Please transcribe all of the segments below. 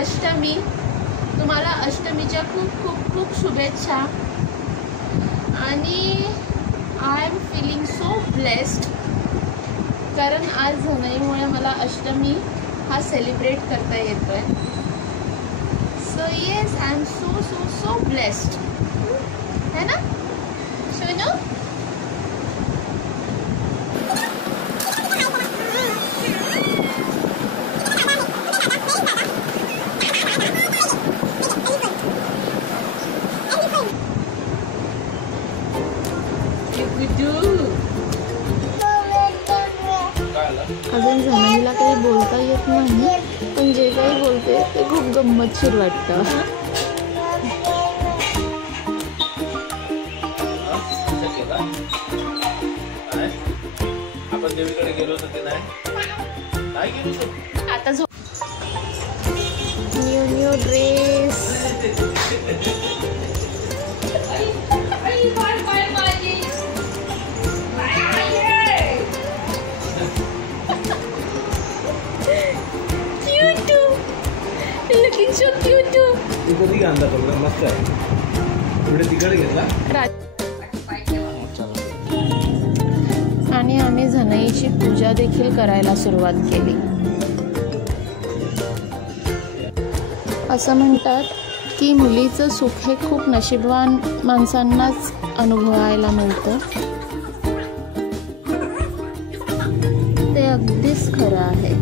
अष्टमी. तुम्हाला अष्टमीच्या खूप खूप खूप शुभेच्छा. आणि I am feeling so blessed, कारण आज झनईमुळे मला अष्टमी हा सेलिब्रेट करता येतोय. So yes, I am so so so blessed, है ना शोनू? अजून झनईला काही बोलता येत नाही, पण जे काही बोलते ते खूप गंमतशीर वाटतं. आपण देवीकडे गेलो होतो ते नाही गेलो. आता new dress. Looking so cute. कधी आणला तो मस्त आहे. पुढे तिकडे घेतला. आणि आम्ही झनईची पूजा देखील करायला सुरुवात केली. असं म्हणतात की मुलीचं सुख हे खूप नशीबवान माणसांनाच अनुभवायला मिळतं. ते अगदीच खरं आहे.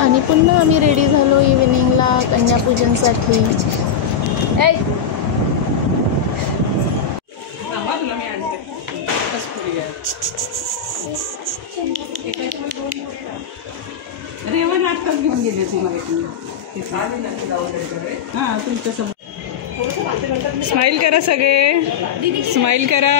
आणि पुन्हा आम्ही रेडी झालो इव्हिनिंगला कन्यापूजनसाठी. घेऊन गेले स्माइल करा सगळे, स्माइल करा.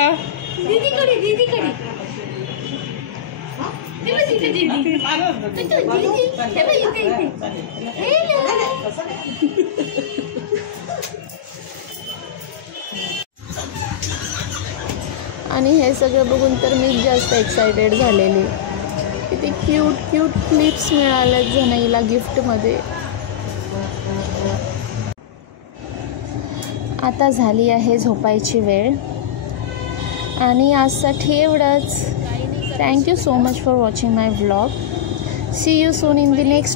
आणि हे सगळं बघून तर मी जास्त एक्सायटेड झालेली. किती क्यूट क्यूट क्लिप्स मिळाल्यात झनईला गिफ्टमध्ये. आता झाली आहे झोपायची वेळ आणि आजसाठी एवढंच. Thank you so much for watching my vlog. See you soon in the next